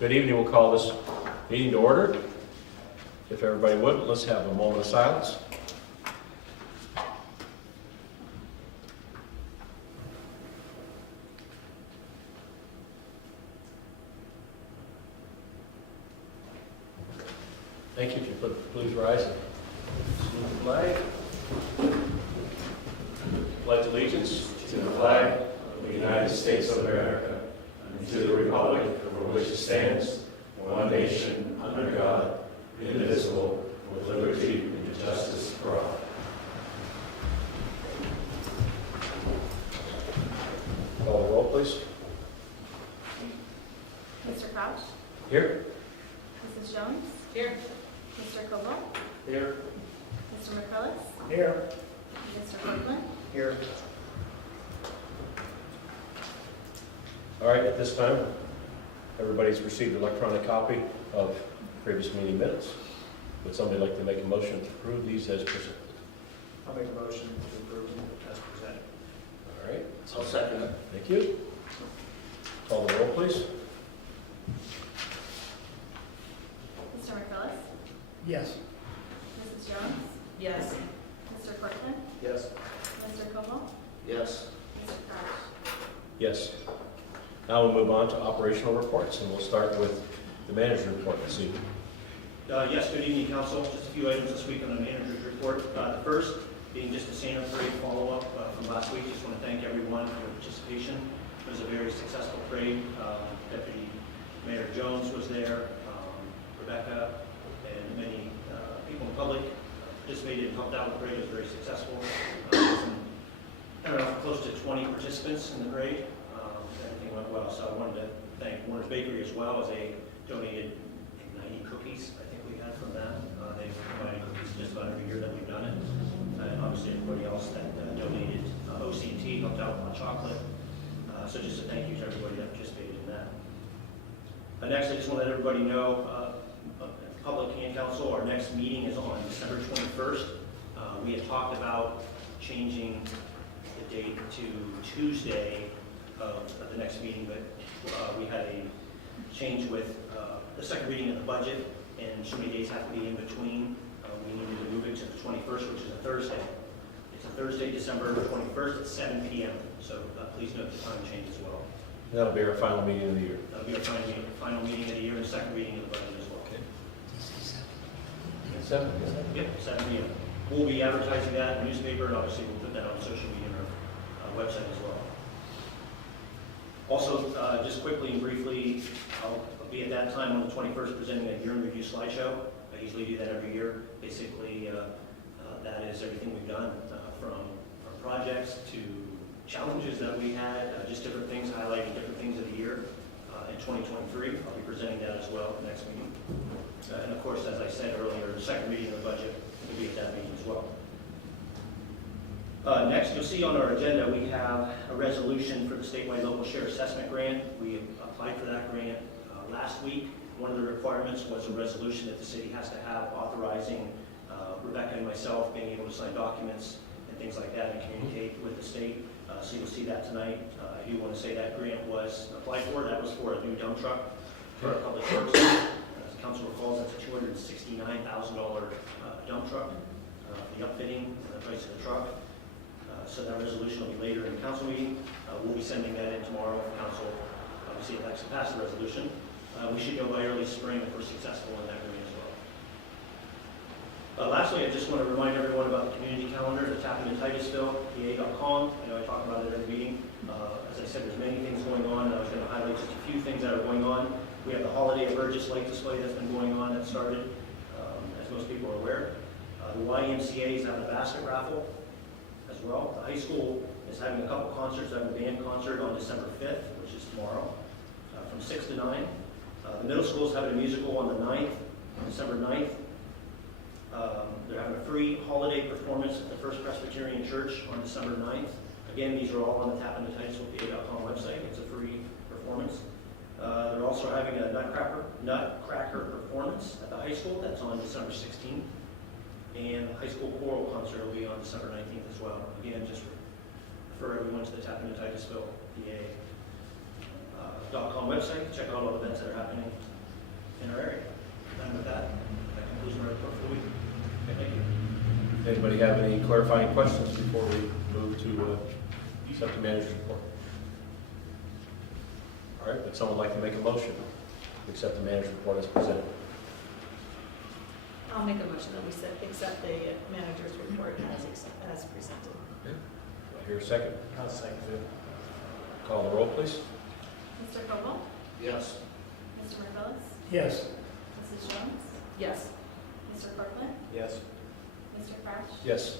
Good evening. We'll call this meeting to order. If everybody would, let's have a moment of silence. Thank you. If you please rise and salute the flag. Pledge allegiance to the flag of the United States of America and to the republic for which it stands, one nation, under God, indivisible, with liberty and justice for all. Call the roll, please. Mr. Crouch? Here. Mrs. Jones? Here. Mr. Koval? Here. Mr. McCrillis? Here. Mr. Kirkland? Here. All right, at this time, everybody's received an electronic copy of previous meeting minutes. Would somebody like to make a motion to approve these as presented? I'll make a motion to approve them as presented. All right. I'll second it. Thank you. Call the roll, please. Mr. McCrillis? Yes. Mrs. Jones? Yes. Mr. Kirkland? Yes. Mr. Koval? Yes. Mr. Crouch? Yes. Now we'll move on to operational reports, and we'll start with the manager's report this evening. Yes, good evening, Council. Just a few items this week on the manager's report. The first being just a Santa parade follow-up from last week. Just want to thank everyone for their participation. It was a very successful parade. Deputy Mayor Jones was there, Rebecca, and many people in the public participated and helped out with the parade. It was very successful. I don't know, close to 20 participants in the parade. Everything went well, so I wanted to thank Warner's Bakery as well, as they donated 90 cookies, I think we had from them. They've provided cookies just about every year that we've done it. And obviously everybody else that donated, OC&T helped out with chocolate. So just a thank you to everybody that participated in that. Next, I just want to let everybody know, public and council, our next meeting is on December 21st. We had talked about changing the date to Tuesday of the next meeting, but we had a change with the second reading of the budget, and so many days have to be in between. We needed to move it to the 21st, which is a Thursday. It's a Thursday, December 21st at 7 p.m. So please note the time change as well. That'll be our final meeting of the year. That'll be our final meeting of the year and second reading of the budget as well. Okay. 7? Yep, 7 p.m. We'll be advertising that in the newspaper, and obviously we'll put that on social media and our website as well. Also, just quickly and briefly, I'll be at that time on the 21st presenting a year in review slideshow. I usually do that every year. Basically, that is everything we've done from our projects to challenges that we had, just different things, highlighting different things of the year in 2023. I'll be presenting that as well at the next meeting. And of course, as I said earlier, the second reading of the budget will be at that meeting as well. Next, you'll see on our agenda, we have a resolution for the statewide local share assessment grant. We applied for that grant last week. One of the requirements was a resolution that the city has to have authorizing Rebecca and myself being able to sign documents and things like that and communicate with the state. So you'll see that tonight. I do want to say that grant was applied for. That was for a new dump truck for our public works. As the council recalls, that's a $269,000 dump truck for the upfitting and the price of the truck. So that resolution will be later in the council meeting. We'll be sending that in tomorrow if council obviously elects to pass the resolution. We should go by early spring if we're successful in that grant as well. Lastly, I just want to remind everyone about the community calendar, the Tap into Titusville, PA.com. I know I talk about it every meeting. As I said, there's many things going on, and I was going to highlight just a few things that are going on. We have the Holiday of Burgess light display that's been going on that started, as most people are aware. The YMCA is having a basket raffle as well. The high school is having a couple concerts. They have a band concert on December 5th, which is tomorrow, from 6 to 9. The middle school is having a musical on the 9th, December 9th. They're having a free holiday performance at the First Presbyterian Church on December 9th. Again, these are all on the tapintotitusville.com website. It's a free performance. They're also having a nutcracker performance at the high school. That's on December 16th. And the high school choral concert will be on December 19th as well. Again, just refer everyone to the Tap into Titusville, PA.com website. Check out all the events that are happening in our area. And with that concludes my report for the week. Okay, thank you. Anybody have any clarifying questions before we move to accept the manager's report? All right, would someone like to make a motion to accept the manager's report as presented? I'll make a motion that we accept the manager's report as presented. Do I hear a second? I'll second it. Call the roll, please. Mr. Koval? Yes. Mr. Marvellis? Yes. Mrs. Jones? Yes. Mr. Corcoran? Yes. Mr. Crouch? Yes.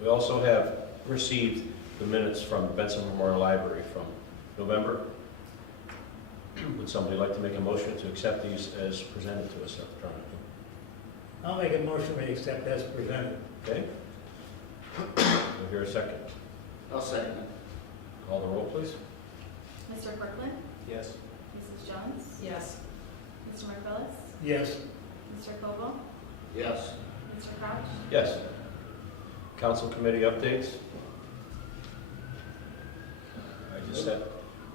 We also have received the minutes from Benson Memorial Library from November. Would somebody like to make a motion to accept these as presented to us electronically? I'll make a motion we accept as presented. Okay. We'll hear a second. I'll second it. Call the roll, please. Mr. Corcoran? Yes. Mrs. Jones? Yes. Mr. Marvellis? Yes. Mr. Koval? Yes. Mr. Crouch? Yes. Council committee updates?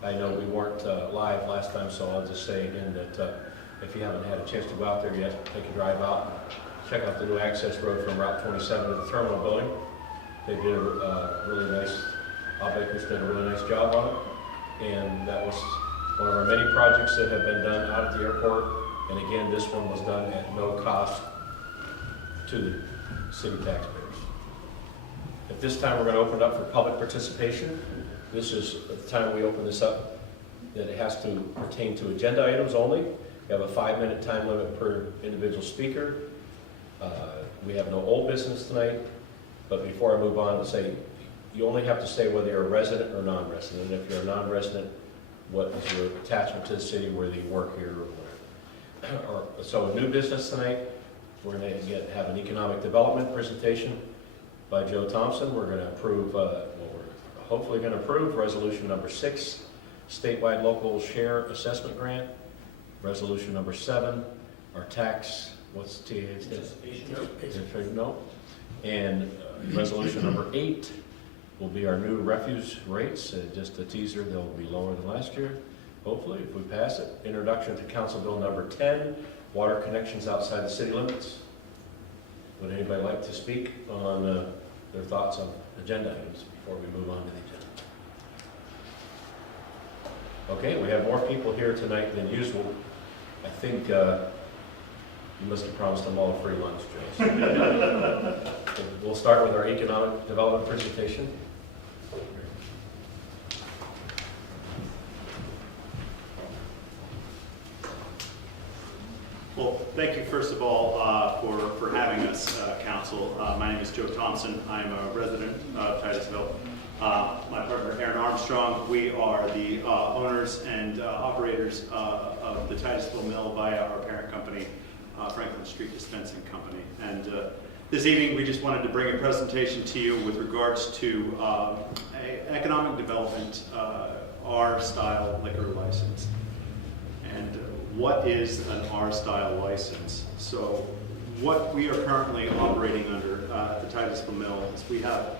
I know we weren't live last time, so I'll just say again that if you haven't had a chance to go out there yet, take a drive out, check out the new access road from Route 27 to the terminal building. They did a really nice, Bob Baker's did a really nice job on it. And that was one of our many projects that have been done out at the airport. And again, this one was done at no cost to the city taxpayers. At this time, we're going to open it up for public participation. This is, at the time we open this up, that it has to pertain to agenda items only. We have a 5-minute time limit per individual speaker. We have no old business tonight, but before I move on, to say, you only have to say whether you're a resident or non-resident. If you're a non-resident, what is your attachment to the city, whether you work here or whatever. So new business tonight, we're going to have an economic development presentation by Joe Thompson. We're going to approve, we're hopefully going to approve resolution number 6, statewide local share assessment grant. Resolution number 7, our tax, what's the Participation. No. And resolution number 8 will be our new refuse rates. Just a teaser, they'll be lower than last year, hopefully, if we pass it. Introduction to Council Bill number 10, water connections outside the city limits. Would anybody like to speak on their thoughts on agenda items before we move on to the agenda? Okay, we have more people here tonight than usual. I think you must have promised them all a free lunch, Joe. We'll start with our economic development presentation. Well, thank you first of all for having us, Council. My name is Joe Thompson. I'm a resident of Titusville. My partner Aaron Armstrong, we are the owners and operators of the Titusville Mill via our parent company, Franklin Street Dispensing Company. And this evening we just wanted to bring a presentation to you with regards to economic development, R-style liquor license. And what is an R-style license? So what we are currently operating under at the Titusville Mill is we have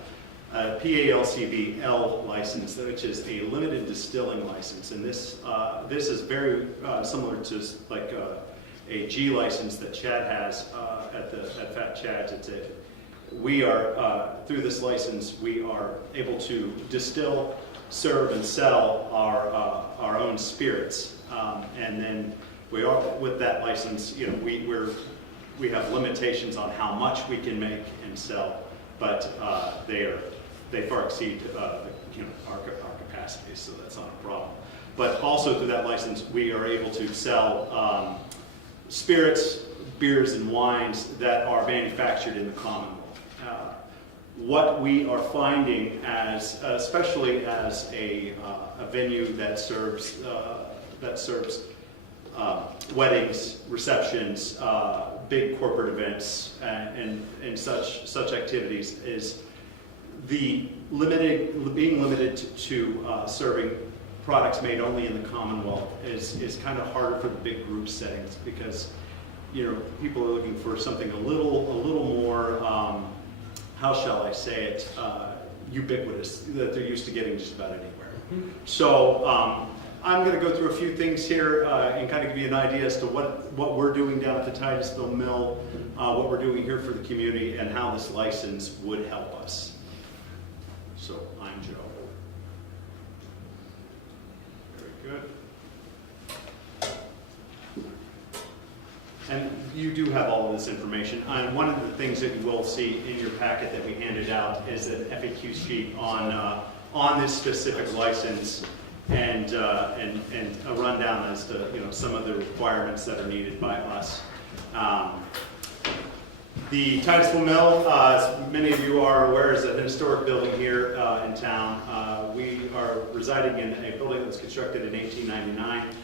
a PALCV L license, which is a limited distilling license. And this is very similar to like a G license that Chad has at Fat Chad's. We are, through this license, we are able to distill, serve, and sell our own spirits. And then we are, with that license, you know, we have limitations on how much we can make and sell, but they far exceed our capacities, so that's not a problem. But also through that license, we are able to sell spirits, beers, and wines that are manufactured in the Commonwealth. What we are finding, especially as a venue that serves weddings, receptions, big corporate events, and such activities, is being limited to serving products made only in the Commonwealth is kind of harder for the big group settings, because people are looking for something a little more, how shall I say it, ubiquitous, that they're used to getting just about anywhere. So I'm going to go through a few things here and kind of give you an idea as to what we're doing down at the Titusville Mill, what we're doing here for the community, and how this license would help us. So I'm Joe. Very good. And you do have all of this information. And one of the things that you will see in your packet that we handed out is an FAQ sheet on this specific license and a rundown as to some of the requirements that are needed by us. The Titusville Mill, as many of you are aware, is an historic building here in town. We are residing in a building that was constructed in 1899.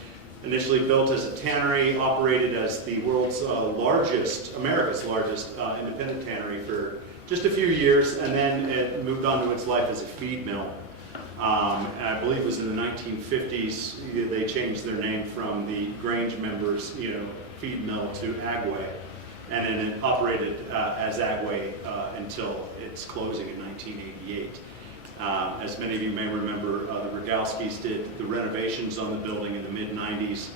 Initially built as a tannery, operated as the world's America's largest independent tannery for just a few years, and then it moved on to its life as a feed mill. And I believe it was in the 1950s they changed their name from the Grange members, feed mill to Agway, and then it operated as Agway until its closing in 1988. As many of you may remember, the Rogalskis did the renovations on the building in the mid-90s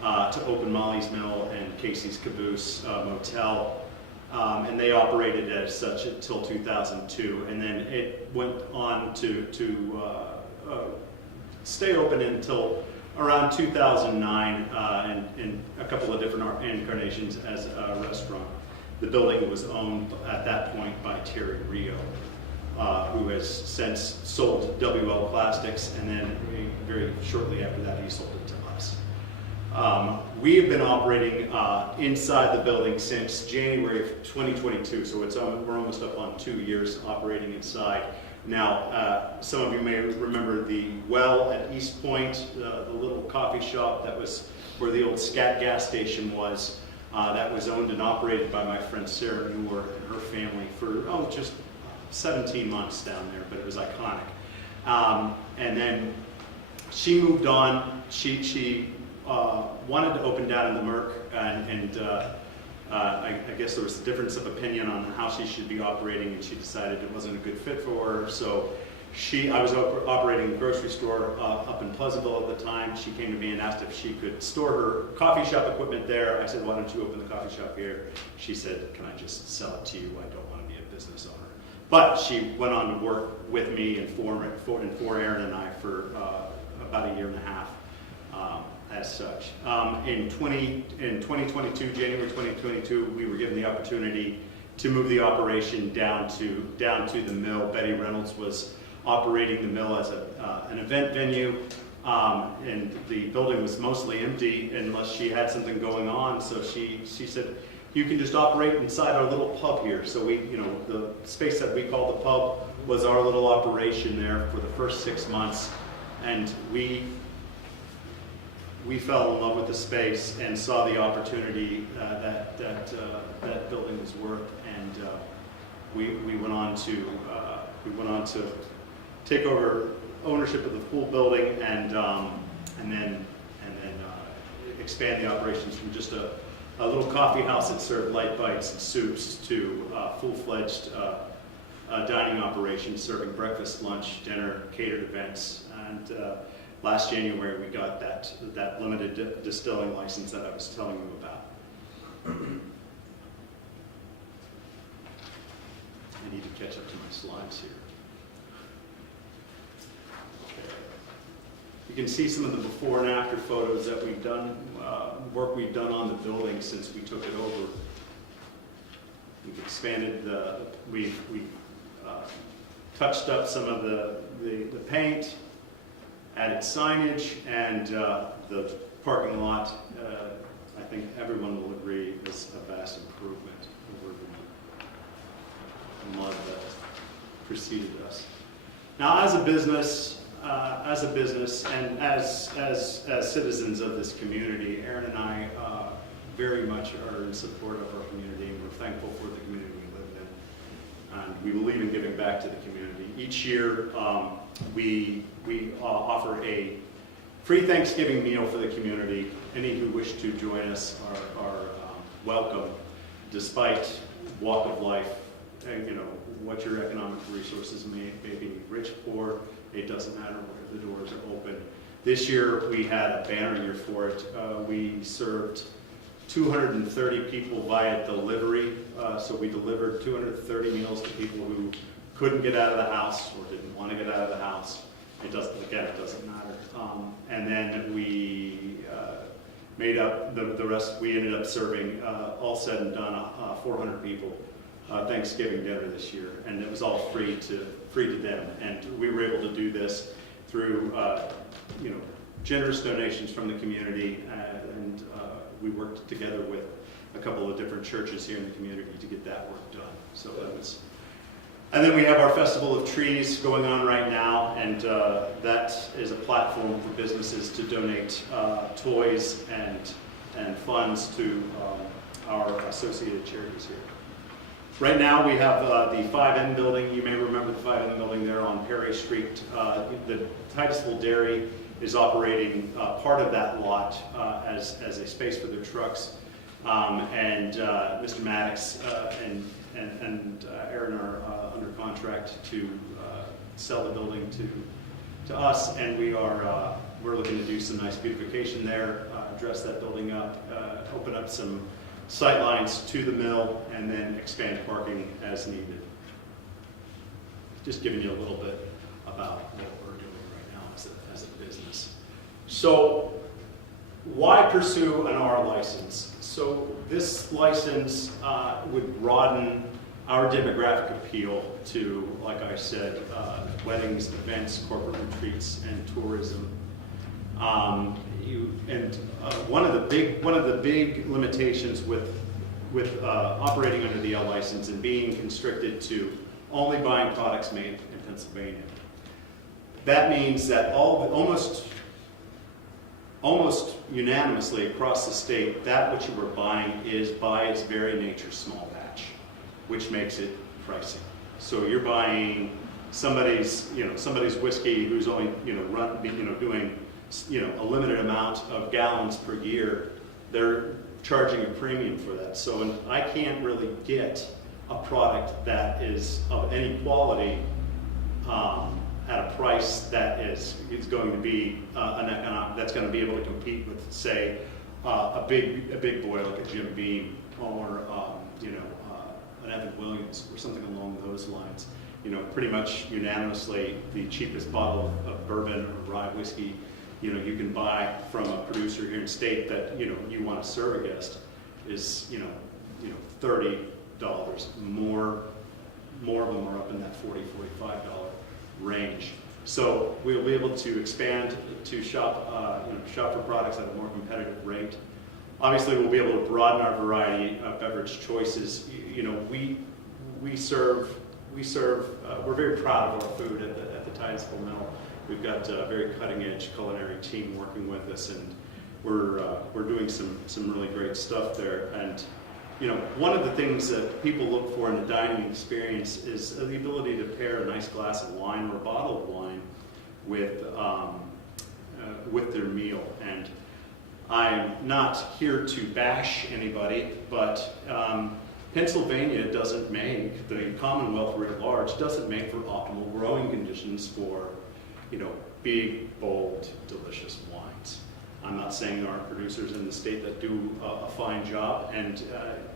to open Molly's Mill and Casey's Caboose Motel, and they operated as such until 2002, and then it went on to stay open until around 2009 in a couple of different incarnations as a restaurant. The building was owned at that point by Terry Rio, who has since sold WL Plastics, and then very shortly after that he sold it to us. We have been operating inside the building since January of 2022, so we're almost up on 2 years operating inside. Now, some of you may remember the well at East Point, the little coffee shop that was where the old Scat gas station was. That was owned and operated by my friend Sarah Newer and her family for just 17 months down there, but it was iconic. And then she moved on. She wanted to open down in the Merc, and I guess there was a difference of opinion on how she should be operating, and she decided it wasn't a good fit for her. So I was operating a grocery store up in Pleasantville at the time. She came to me and asked if she could store her coffee shop equipment there. I said, why don't you open the coffee shop here? She said, can I just sell it to you? I don't want to be a business owner. But she went on to work with me and for Aaron and I for about a year and a half. As such. In 2022, January 2022, we were given the opportunity to move the operation down to the mill. Betty Reynolds was operating the mill as an event venue, and the building was mostly empty unless she had something going on. So she said, you can just operate inside our little pub here. So the space that we call the pub was our little operation there for the first 6 months, and we fell in love with the space and saw the opportunity that building was worth, and we went on to take over ownership of the full building and then expand the operations from just a little coffee house that served light bites and soups to full-fledged dining operations serving breakfast, lunch, dinner, catered events, and last January, we got that limited distilling license that I was telling you about. I need to catch up to my slides here. Okay. You can see some of the before and after photos that we've done, work we've done on the building since we took it over. We've expanded we've touched up some of the paint, added signage, and the parking lot, I think everyone will agree, is a vast improvement over the mud that preceded us. Now, as a business, and as citizens of this community, Aaron and I very much are in support of our community, and we're thankful for the community we live in. And we believe in giving back to the community. Each year, we offer a free Thanksgiving meal for the community. Any who wish to join us are welcome, despite walk of life, what your economic resources may be, rich, poor, it doesn't matter where the doors are open. This year, we had a banner year for it. We served 230 people via delivery. So we delivered 230 meals to people who couldn't get out of the house or didn't want to get out of the house. It doesn't matter. And then we made up the rest. We ended up serving, all said and done, 400 people Thanksgiving dinner this year, and it was all free to them. And we were able to do this through generous donations from the community, and we worked together with a couple of different churches here in the community to get that work done. So that was. And then we have our Festival of Trees going on right now, and that is a platform for businesses to donate toys and funds to our associated charities here. Right now we have the 5M building. You may remember the 5M building there on Perry Street. The Titusville Dairy is operating part of that lot as a space for their trucks. And Mr. Maddox and Aaron are under contract to sell the building to us, and we're looking to do some nice beautification there, dress that building up, open up some sight lines to the mill, and then expand parking as needed. Just giving you a little bit about what we're doing right now as a business. So why pursue an R license? So this license would broaden our demographic appeal to, like I said, weddings, events, corporate retreats, and tourism. One of the big limitations with operating under the L license and being constricted to only buying products made in Pennsylvania. That means that almost unanimously across the state, that which you were buying is by its very nature small batch, which makes it pricey. So you're buying somebody's whiskey who's only doing a limited amount of gallons per year. They're charging a premium for that. So I can't really get a product that is of any quality at a price that is going to be that's going to be able to compete with, say, a big boy like a Jim Beam or an Evan Williams or something along those lines. Pretty much unanimously, the cheapest bottle of bourbon or rye whiskey you can buy from a producer here in state that you want to serve a guest is $30. More of them are up in that $40-$45 range. So we'll be able to expand to shop for products at a more competitive rate. Obviously, we'll be able to broaden our variety of beverage choices. We're very proud of our food at the Titusville Mill. We've got a very cutting-edge culinary team working with us, and we're doing some really great stuff there. And one of the things that people look for in a dining experience is the ability to pair a nice glass of wine or a bottle of wine with their meal. And I'm not here to bash anybody, but Pennsylvania doesn't make, the Commonwealth writ large, doesn't make for optimal growing conditions for big, bold, delicious wines. I'm not saying there aren't producers in the state that do a fine job,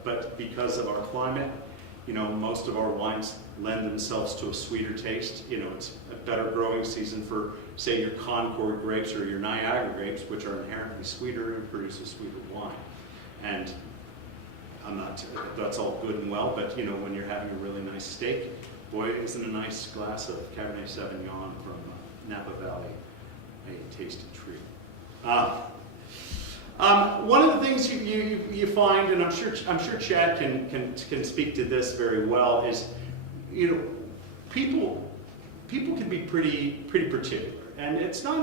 but because of our climate, most of our wines lend themselves to a sweeter taste. It's a better growing season for, say, your Concord grapes or your Niagara grapes, which are inherently sweeter and produce a sweeter wine. And that's all good and well, but when you're having a really nice steak, boy, isn't a nice glass of Cabernet Sauvignon from Napa Valley a tasty treat. One of the things you find, and I'm sure Chad can speak to this very well, is people can be pretty particular, and it's not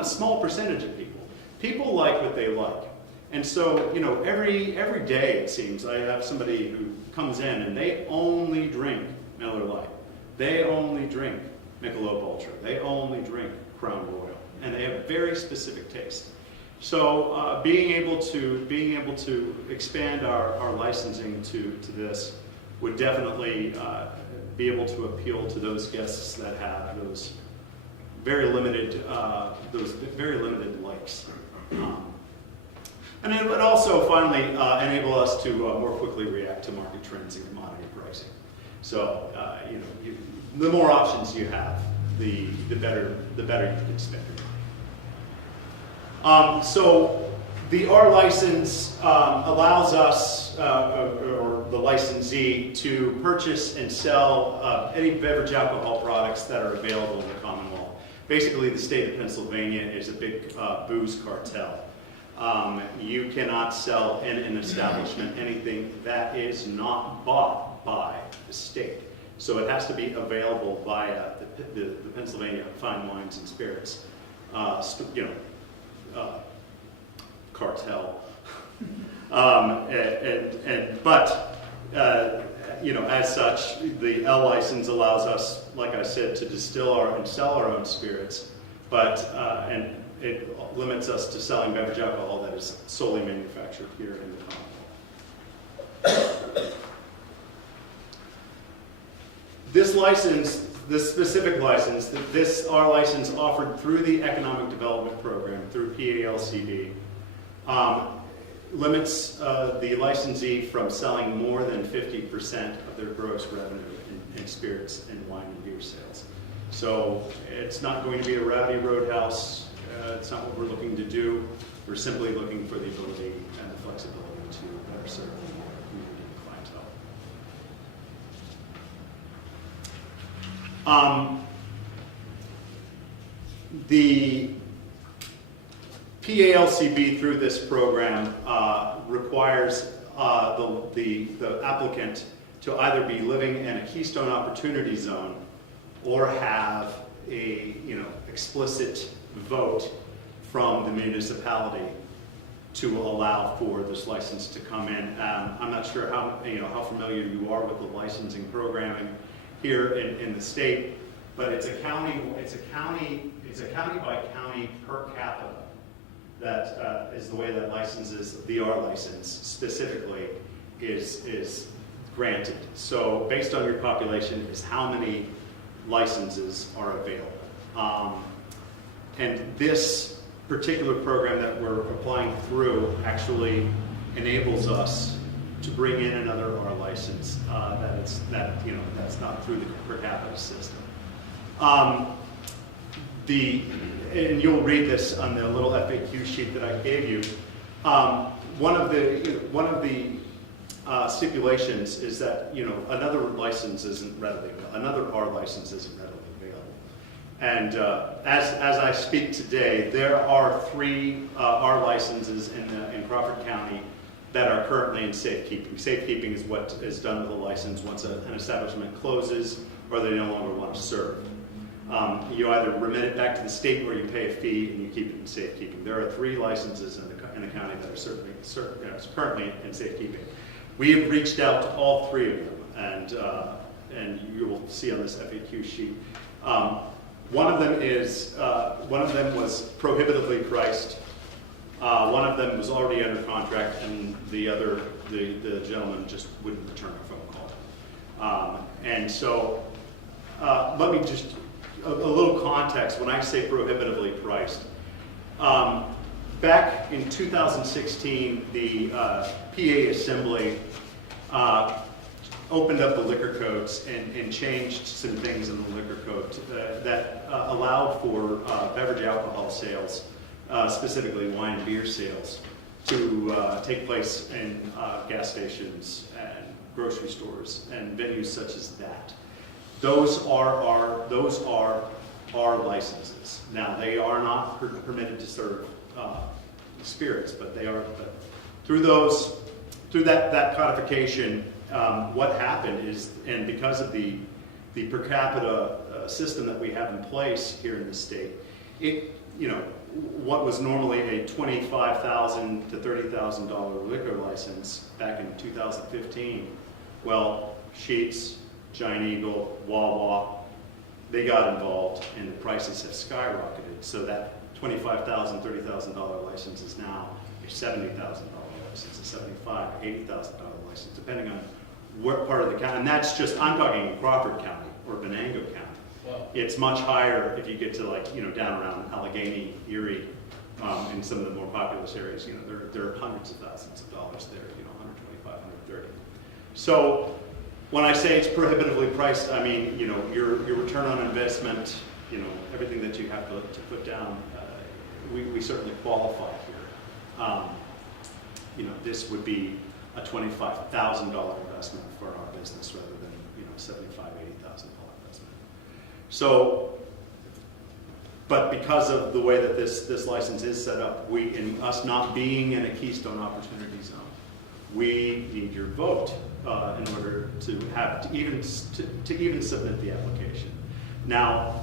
a small percentage of people. People like what they like, and so every day it seems I have somebody who comes in and they only drink Miller Lite, they only drink Michelob Ultra, they only drink Crown Royal, and they have very specific taste. So being able to expand our licensing to this would definitely be able to appeal to those guests that have very limited, likes. And it would also finally enable us to more quickly react to market trends and commodity pricing. So, the more options you have, the better you can spend your money. So the R license allows us, or the licensee, to purchase and sell any beverage alcohol products that are available in the Commonwealth. Basically, the state of Pennsylvania is a big booze cartel. You cannot sell in an establishment anything that is not bought by the state. So it has to be available via the Pennsylvania Fine Wines and Spirits, cartel. As such, the L license allows us, like I said, to distill and sell our own spirits, and it limits us to selling beverage alcohol that is solely manufactured here in the Commonwealth. This license, this specific license, our license offered through the Economic Development Program, through PALCD, limits the licensee from selling more than 50% of their gross revenue in spirits and wine and beer sales. So it's not going to be a rowdy roadhouse. It's not what we're looking to do. We're simply looking for the ability and the flexibility to better serve the community clientele. The PALCB through this program requires the applicant to either be living in a Keystone Opportunity Zone or have a explicit vote from the municipality to allow for this license to come in. I'm not sure how familiar you are with the licensing programming here in the state, but it's a county by county per capita. That is the way that licenses, the R license specifically, is granted. So based on your population is how many licenses are available. And this particular program that we're applying through actually enables us to bring in another R license that's not through the per capita system. And you'll read this on the little FAQ sheet that I gave you. One of the stipulations is that another license isn't readily available. Another R license isn't readily available. And as I speak today, there are 3 R licenses in Crawford County that are currently in safekeeping. Safekeeping is what is done with a license once an establishment closes or they no longer want to serve. You either remit it back to the state or you pay a fee and you keep it in safekeeping. There are 3 licenses in the county that are currently in safekeeping. We have reached out to all 3 of them, and you will see on this FAQ sheet. One of them was prohibitively priced. One of them was already under contract, and the gentleman just wouldn't return a phone call. And so, let me just a little context when I say prohibitively priced. Back in 2016, the PA Assembly opened up the liquor codes and changed some things in the liquor code that allowed for beverage alcohol sales, specifically wine and beer sales, to take place in gas stations and grocery stores and venues such as that. Those are our licenses. Now, they are not permitted to serve spirits, but they are. But through that codification, what happened is, and because of the per capita system that we have in place here in the state, what was normally a $25,000 to $30,000 liquor license back in 2015, well, Sheetz, Giant Eagle, Wawa, they got involved and the prices have skyrocketed. So that $25,000, $30,000 license is now a $70,000 license, a $75,000, $80,000 license, depending on what part of the county. And that's just, I'm talking in Crawford County or Venango County. Wow. It's much higher if you get to like, down around Allegheny, Erie, in some of the more populous areas. There are hundreds of thousands of dollars there, 125, 130. So when I say it's prohibitively priced, I mean, your return on investment, everything that you have to put down, we certainly qualify here. This would be a $25,000 investment for our business rather than, $75,000, $80,000 investment. So, but because of the way that this license is set up, and us not being in a Keystone Opportunity Zone, we need your vote in order to even submit the application. Now,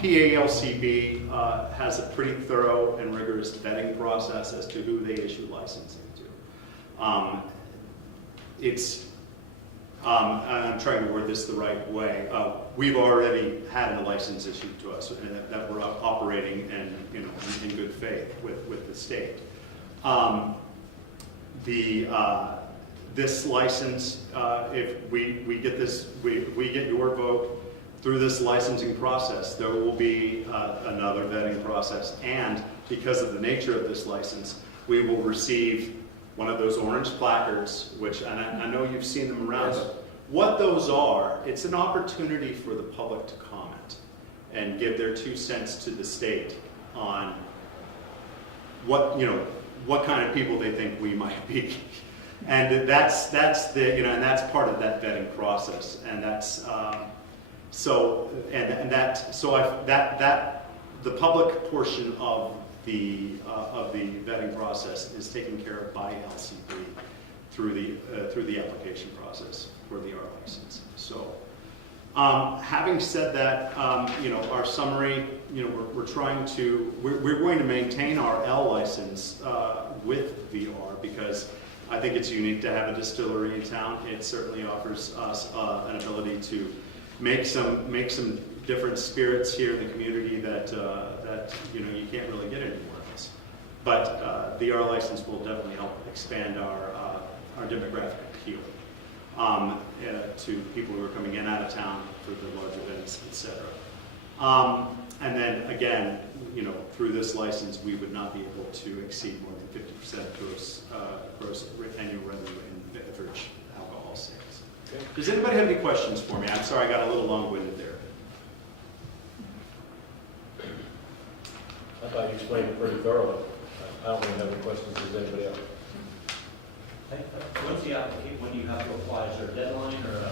PALCB has a pretty thorough and rigorous vetting process as to who they issue licensing to. I'm trying to word this the right way. We've already had a license issued to us that we're operating in good faith with the state. This license, if we get this, we get your vote through this licensing process, there will be another vetting process, and because of the nature of this license, we will receive one of those orange placards, which, and I know you've seen them around, Yes. but what those are, it's an opportunity for the public to comment and give their 2 cents to the state on what kind of people they think we might be. And that's and that's part of that vetting process, and that's the public portion of the vetting process is taken care of by LCP through the application process for the R license. So, having said that, our summary, we're going to maintain our L license with VR because I think it's unique to have a distillery in town. It certainly offers us an ability to make some different spirits here in the community that you can't really get anywhere else. But the R license will definitely help expand our demographic appeal to people who are coming in out of town for the large events, etc. And then again, through this license, we would not be able to exceed more than 50% gross annual revenue in beverage alcohol sales. Okay. Does anybody have any questions for me? I'm sorry, I got a little long-winded there. I thought you explained it pretty thoroughly. I don't really have any questions. Does anybody else? When's the application, when do you have to apply? Is there a deadline or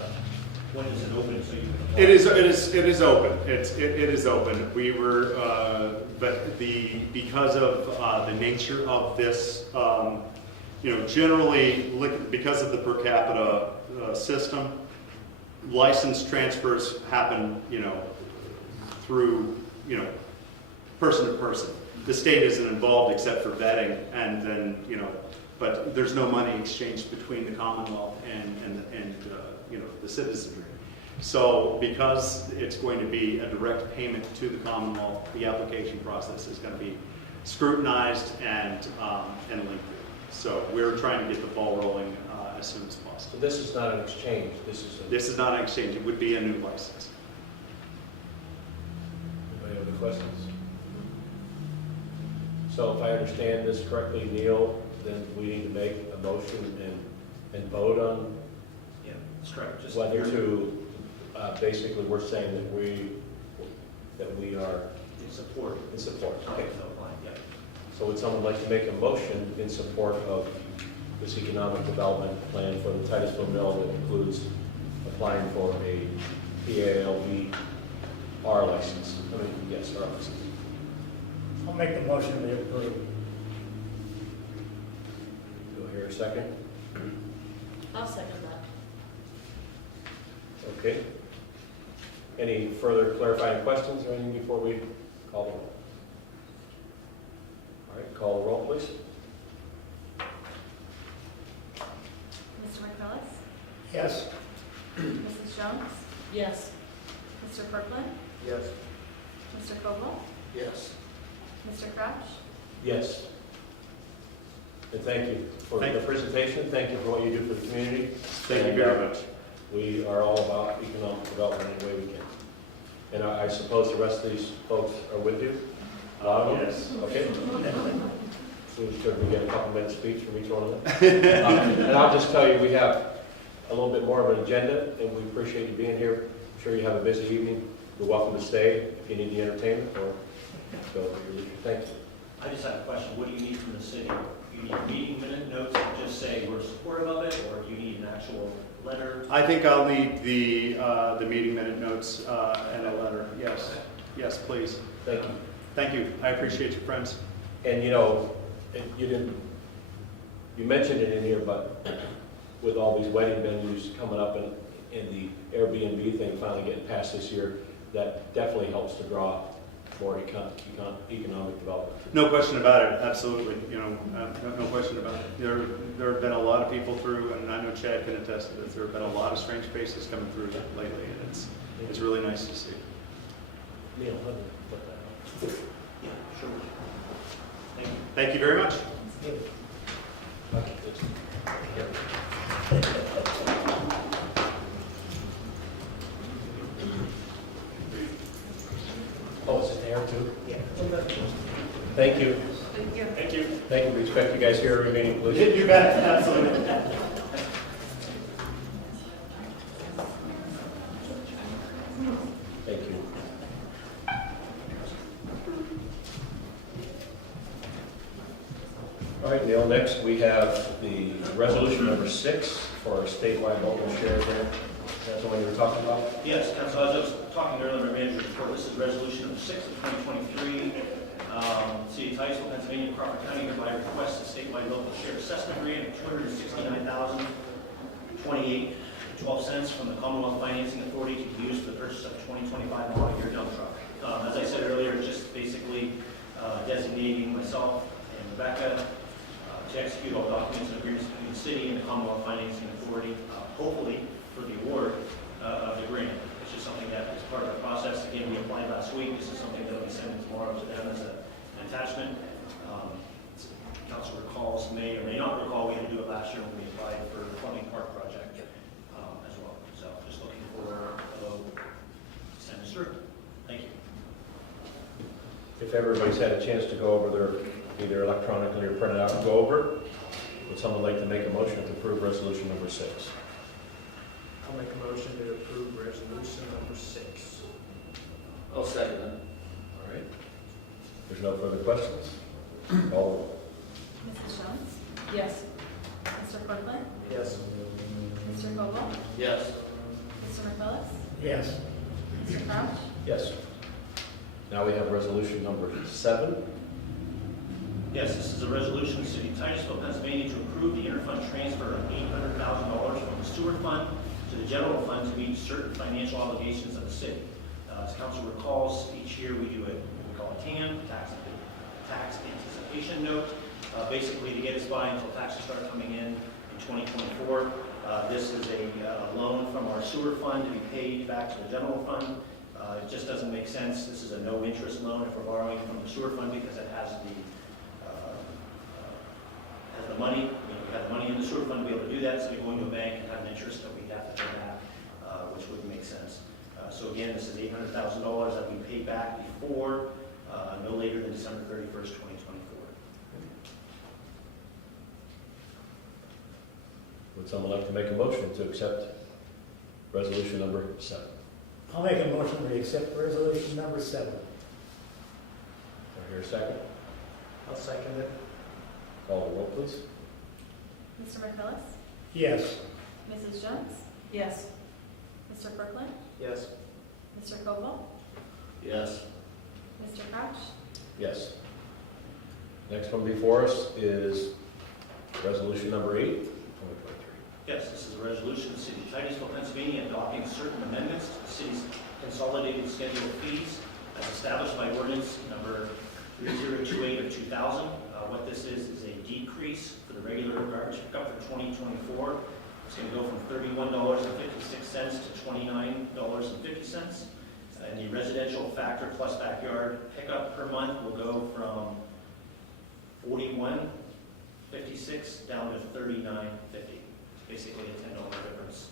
when is it open so you can apply? It is open. It is open. We were, but because of the nature of this, generally because of the per capita system, license transfers happen, through, person to person. The state isn't involved except for vetting, and then, but there's no money exchanged between the Commonwealth and the citizenry. So because it's going to be a direct payment to the Commonwealth, the application process is going to be scrutinized and lengthy. So we're trying to get the ball rolling as soon as possible. So this is not an exchange. This is not an exchange. It would be a new license. Anybody have any questions? So if I understand this correctly, Neil, then we need to make a motion and vote on Yeah, that's correct. Just whether to, basically, we're saying that we are in support. in support. Okay, Okay. so apply, yeah. So would someone like to make a motion in support of this economic development plan for the Titusville Mill that includes applying for a PALB R license? I mean, yes, R license. I'll make the motion to approve. Do I hear a second? I'll second that. Okay. Any further clarifying questions or anything before we call the roll? All right, call the roll, please. Mr. McMillis? Yes. Mrs. Jones? Yes. Mr. Kirkland? Yes. Mr. Koval? Yes. Mr. Crouch? Yes. And thank you for Thank the you. presentation. Thank you for what you do for the community. Thank you very much. We are all about economic development any way we can. And I suppose the rest of these folks are with you? Yes. Okay. Could we get a couple minutes speech from each one of them? And I'll just tell you, we have a little bit more of an agenda, and we appreciate you being here. I'm sure you have a busy evening. You're welcome to stay if you need the entertainment, or go over your leisure. Thank you. I just have a question. What do you need from the city? You need meeting minute notes that just say we're supportive of it, or do you need an actual letter? I think I'll need the meeting minute notes and a letter. Yes. Yes, please. Thank you. Thank you. I appreciate you, friends. And you mentioned it in here, but with all these wedding venues coming up and the Airbnb thing finally getting passed this year, that definitely helps to draw more economic development. No question about it. Absolutely. No question about it. There have been a lot of people through, and I know Chad can attest to this. There have been a lot of strange faces coming through lately, and it's really nice to see. Neil, let me put that on. Yeah, sure. Thank you. Thank you very much. Oh, is it there too? Yeah. Thank you. Thank you. Thank you. Thank you. We expect you guys here every meeting, please. You bet. Absolutely. Thank you. All right, Neil, next we have the resolution number 6 for our statewide local share grant. That's the one you were talking about? Yes, Council, as I was talking earlier in our manager's report, this is resolution number 6 of 2023. City of Titusville, Pennsylvania, Crawford County hereby requests a statewide local share assessment grant of $269,028.12 from the Commonwealth Financing Authority to be used for the purchase of a 2025 model year dump truck. As I said earlier, it's just basically designating myself and Rebecca to execute all documents and agreements between the city and the Commonwealth Financing Authority, hopefully for the award of the grant. It's just something that is part of the process. Again, we applied last week. This is something that will be sent tomorrow to them as an attachment. Council recalls, may or may not recall, we had to do it last year when we applied for the Fleming Park project as well. So just looking for a vote to send this through. Thank you. If everybody's had a chance to go over their, either electronically or print it out and go over it, would someone like to make a motion to approve resolution number 6? I'll make a motion to approve resolution number 6. I'll second it. All right. There's no further questions? Call Mrs. Jones? Yes. Mr. Cortland? Yes. Mr. Koval? Yes. Mr. McCullough? Yes. Mr. Crouch? Yes. Now we have resolution number 7. Yes, this is a resolution of the City of Titusville, Pennsylvania to approve the interfund transfer of $800,000 from the sewer fund to the general fund to meet certain financial obligations of the city. As council recalls, each year we do what we call a TAN, tax anticipation note, basically to get us by until taxes start coming in 2024. This is a loan from our sewer fund to be paid back to the general fund. It just doesn't make sense. This is a no-interest loan if we're borrowing from the sewer fund because it has the money. We have the money in the sewer fund to be able to do that, so we're going to a bank and have an interest that we have to pay back, which wouldn't make sense. So again, this is $800,000 that we paid back before, no later than December 31st, 2024. Would someone like to make a motion to accept resolution number 7? I'll make a motion to accept resolution number 7. Do I hear a second? I'll second it. Call the roll, please. Mr. McCullough? Yes. Mrs. Jones? Yes. Mr. Cortland? Yes. Mr. Koval? Yes. Mr. Crouch? Yes. Next one before us is resolution number 8, 2023. Yes, this is a resolution of the City of Titusville, Pennsylvania, adopting certain amendments to the city's consolidated schedule of fees as established by ordinance number 3028 of 2000. What this is a decrease for the regular garbage pickup for 2024. It's going to go from $31.56 to $29.50. And the residential factor plus backyard pickup per month will go from $41.56 down to $39.50. Basically a $10 difference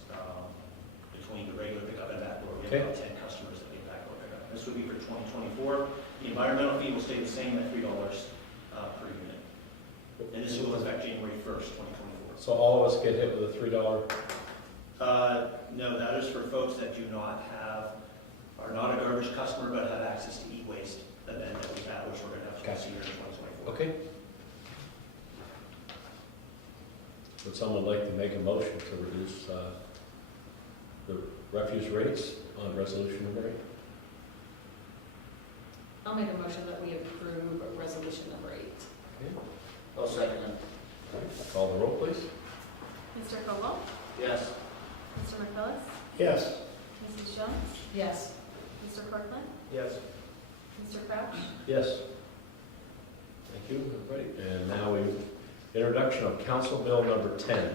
between the regular pickup and backdoor. We have about 10 customers that get backdoor pickup. this would be for 2024. The environmental fee will stay the same at $3 per unit. And this will affect January 1st, 2024. So all of us get hit with a $3? No, that is for folks that do not have, are not a garbage customer, but have access to e-waste event that we have, which we're going to have to Gotcha. see here in 2024. Okay. Would someone like to make a motion to reduce the refuse rates on resolution number 8? I'll make a motion that we approve resolution number 8. Okay. I'll second it. All right. Call the roll, please. Mr. Koval, Yes. Mr. McCrillis, Yes. Mrs. Jones, Yes. Mr. Cortland, Yes. Mr. Crouch, Yes. Thank you, everybody. And now introduction of Council Bill number 10,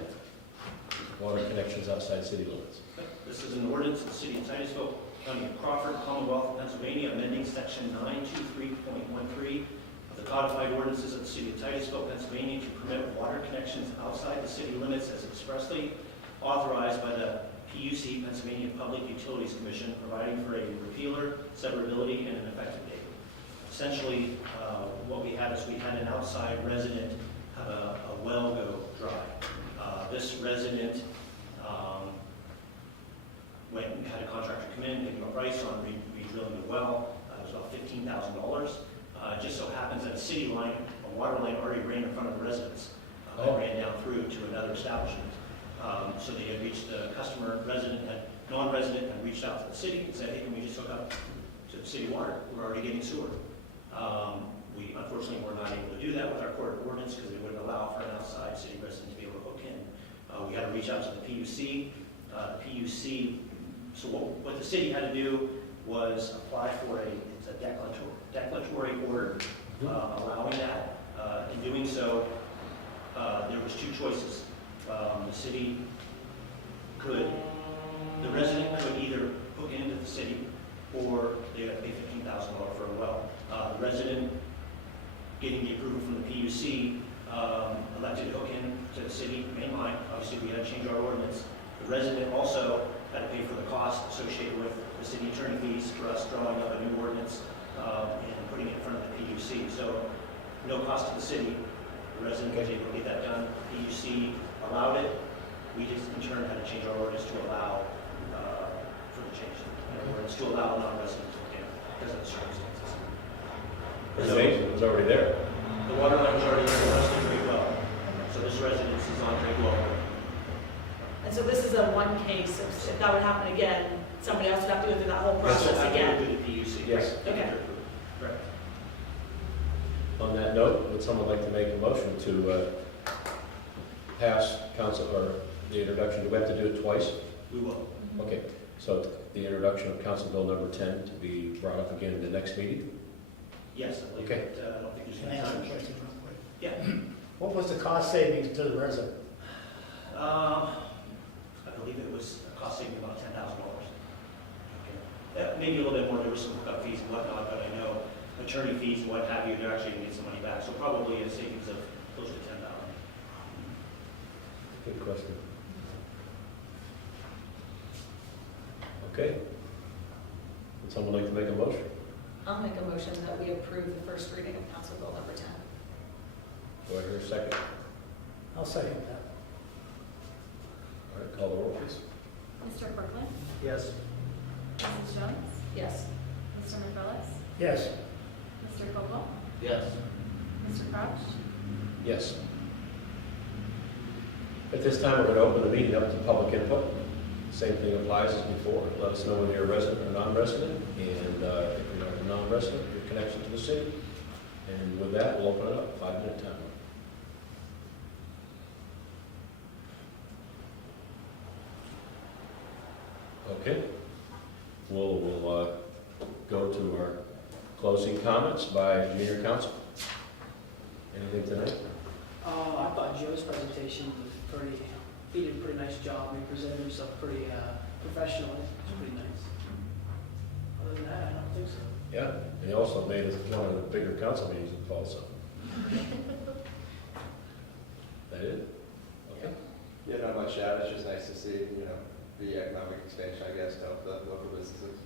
water connections outside city limits. This is an ordinance of the City of Titusville, County of Crawford, Commonwealth of Pennsylvania, amending Section 923.13 of the codified ordinances of the City of Titusville, Pennsylvania, to permit water connections outside the city limits as expressly authorized by the PUC, Pennsylvania Public Utilities Commission, providing for a repealer, severability, and an effective date. Essentially, what we had is we had an outside resident have a well go dry. This resident went and had a contractor come in, give him a price on re-drilling the well. It was about $15,000. It just so happens that a city line, a water line already ran in front of the residence. It ran down through to another establishment. So they had reached the customer, non-resident had reached out to the city and said, hey, can we just hook up to the city water? We're already getting sewer. We unfortunately were not able to do that with our court ordinance because it wouldn't allow for an outside city resident to be able to hook in. We had to reach out to the PUC. So what the city had to do was apply for it's a declaratory order allowing that. In doing so, there was two choices. The resident could either hook into the city or they had to pay $15,000 for a well. The resident, getting the approval from the PUC, elected to hook in to the city main line. Obviously, we had to change our ordinance. The resident also had to pay for the cost associated with the city attorney fees for us drawing up a new ordinance and putting it in front of the PUC. So no cost to the city. The resident was able to get that done. PUC allowed it. We just in turn had to change our ordinance to allow for the change. Our ordinance to allow non-residents to hook in because of the circumstances. It was already there. The water line was already in the Drake well. So this residence is on Drake well. And so this is a one case, if that would happen again, somebody else would have to go through that whole This will process have to go again. through the PUC. Yes. Okay. Correct. On that note, would someone like to make a motion to pass council, or the introduction? Do we have to do it twice? We will. Okay, so the introduction of Council Bill number 10 to be brought up again in the next meeting? Yes, I believe Okay. that, I don't think there's Can I any ask a time. question real quick? Yeah. What was the cost savings to the resident? I believe it was costing about $10,000. Maybe a little bit more. There was some hookup fees and whatnot, but I know attorney fees and what have you, they're actually going to get some money back. So probably a savings of close to $10,000. Good question. Okay. Would someone like to make a motion? I'll make a motion that we approve the first reading of Council Bill number 10. Do I hear a second? I'll second that. All right, call the roll, please. Mr. Cortland, Yes. Mrs. Jones, Yes. Mr. McCrillis, Yes. Mr. Koval, Yes. Mr. Crouch, Yes. At this time, we're going to open the meeting up to public input. Same thing applies as before. Let us know whether you're a resident or non-resident, and if you're not a non-resident, your connection to the city. And with that, we'll open it up, 5-minute time. Okay. We'll go to our closing comments by junior council. Anything tonight? I thought Joe's presentation was he did a pretty nice job. He presented himself pretty professionally. It was pretty nice. Other than that, I don't think so. Yeah, and he also made us one of the bigger council meetings in fall, so. That it? Okay. Yeah, not much to add. It's just nice to see, the economic expansion, I guess, to help the local businesses.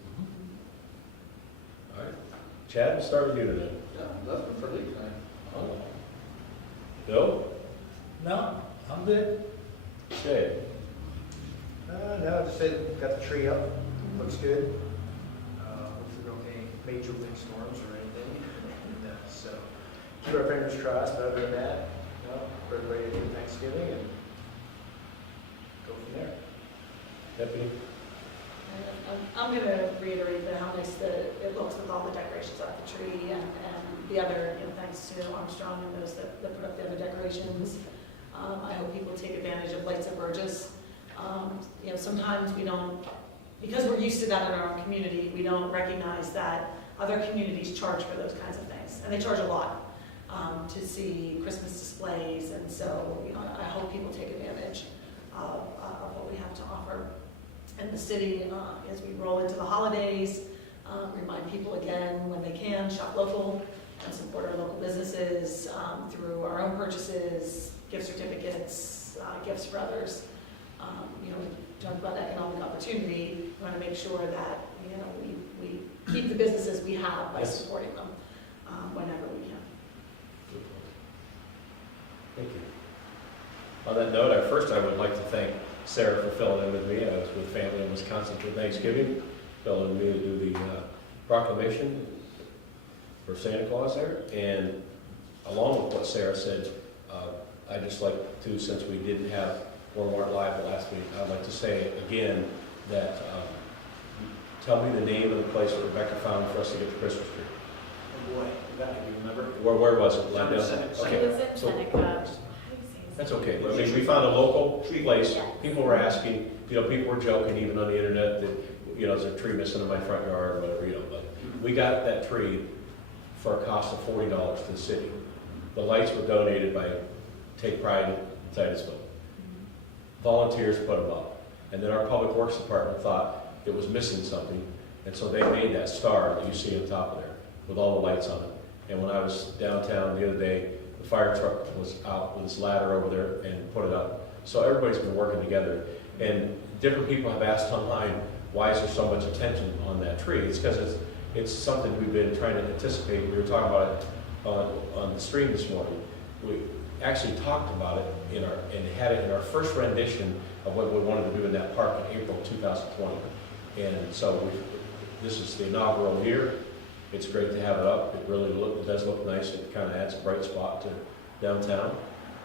Chad, we'll start with you today. Yeah, nothing for league time. Oh. Bill? No, I'm good. Okay. No, just say, got the tree up, looks good. Hopefully don't any major windstorms or anything. And, so, keep our fingers crossed, but other than that, no, we're ready to do Thanksgiving and go from there. Deputy? I'm going to reiterate how nice it looks with all the decorations on the tree and the other, thanks to Armstrong and those that put up the other decorations. I hope people take advantage of Lights of Burgess. Sometimes we don't, because we're used to that in our own community, we don't recognize that other communities charge for those kinds of things. And they charge a lot to see Christmas displays. And so, I hope people take advantage of what we have to offer in the city as we roll into the holidays. Remind people again, when they can, shop local and support our local businesses through our own purchases, gift certificates, gifts for others. We talk about economic opportunity. We want to make sure that we keep the businesses we have by Yes. supporting them whenever we can. Thank you. On that note, first I would like to thank Sarah for filling in with me. I was with family in Wisconsin for Thanksgiving, filling in me to do the proclamation for Santa Claus there. And along with what Sarah said, I'd just like to, since we didn't have or weren't live last week, I'd like to say again that tell me the name of the place that Rebecca found for us to get the Christmas tree. Oh boy, do you remember? Where was it? Down in Seneca. Okay. It was in So- Seneca. That's okay. I mean, we found a local Tree place. Yeah. People were asking, people were joking even on the internet that, there's a tree missing in my front yard or whatever, but we got that tree for a cost of $40 to the city. The lights were donated by Take Pride in Titusville. Volunteers put them up. And then our public works department thought it was missing something. And so they made that star that you see on top of there with all the lights on it. And when I was downtown the other day, the fire truck was out with this ladder over there and put it up. So everybody's been working together. And different people have asked online, why is there so much attention on that tree? It's because it's something we've been trying to anticipate. We were talking about it on the stream this morning. We actually talked about it and had it in our first rendition of what we wanted to do in that park in April 2020. And so this is the inaugural year. It's great to have it up. It does look nice. It kind of adds a bright spot to downtown.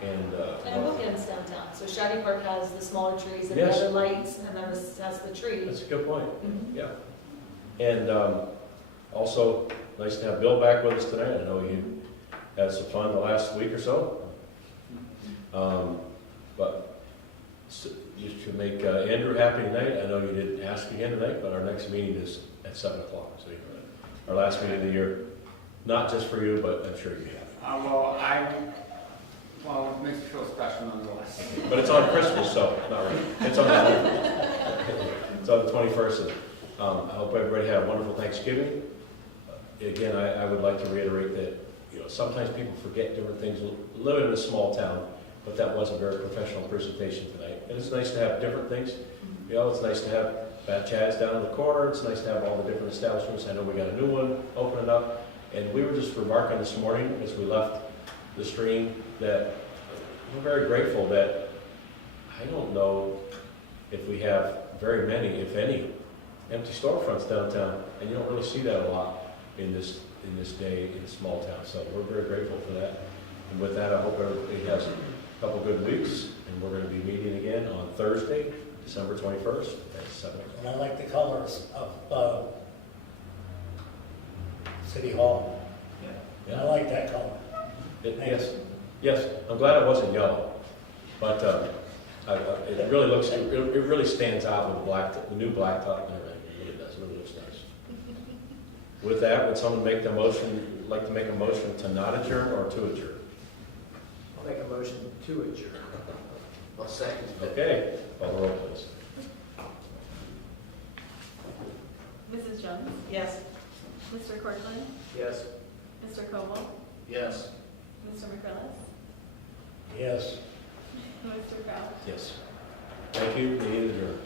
And And it bookends downtown. So Shady Park has the smaller trees and Yes. the other lights, and then this has the tree. that's a good point. Mhm. Yeah. And also, nice to have Bill back with us tonight. I know you had some fun the last week or so. But you should make Andrew happy tonight. I know you didn't ask again tonight, but our next meeting is at 7 o'clock. So our last meeting of the year, not just for you, but I'm sure you have. Well, it makes me feel special nonetheless. But it's on Christmas, so not really. It's on the 21st. And, I hope everybody had a wonderful Thanksgiving. Again, I would like to reiterate that sometimes people forget different things. Living in a small town, but that was a very professional presentation tonight. And it's nice to have different things. It's nice to have Fat Chad's down in the corner. It's nice to have all the different establishments. I know we got a new one opening up. And we were just remarking this morning as we left the stream that we're very grateful that I don't know if we have very many, if any, empty storefronts downtown. And you don't really see that a lot in this day in a small town. So we're very grateful for that. And with that, I hope everybody has a couple good weeks. And we're going to be meeting again on Thursday, December 21st at 7 o'clock. And I like the colors of City Hall. Yeah. I like that color. Yes, I'm glad it wasn't yellow, but it really looks, it really stands out with the new blacktop and everything. It really does. It really looks nice. With that, would someone like to make a motion to not adjourn or to adjourn? I'll make a motion to adjourn. I'll second. Okay, call the roll, please. Mrs. Jones? Yes. Mr. Cortland? Yes. Mr. Koval? Yes. Mr. McCrillis? Yes. Mr. Crouch? Yes. Thank you. Meeting adjourned.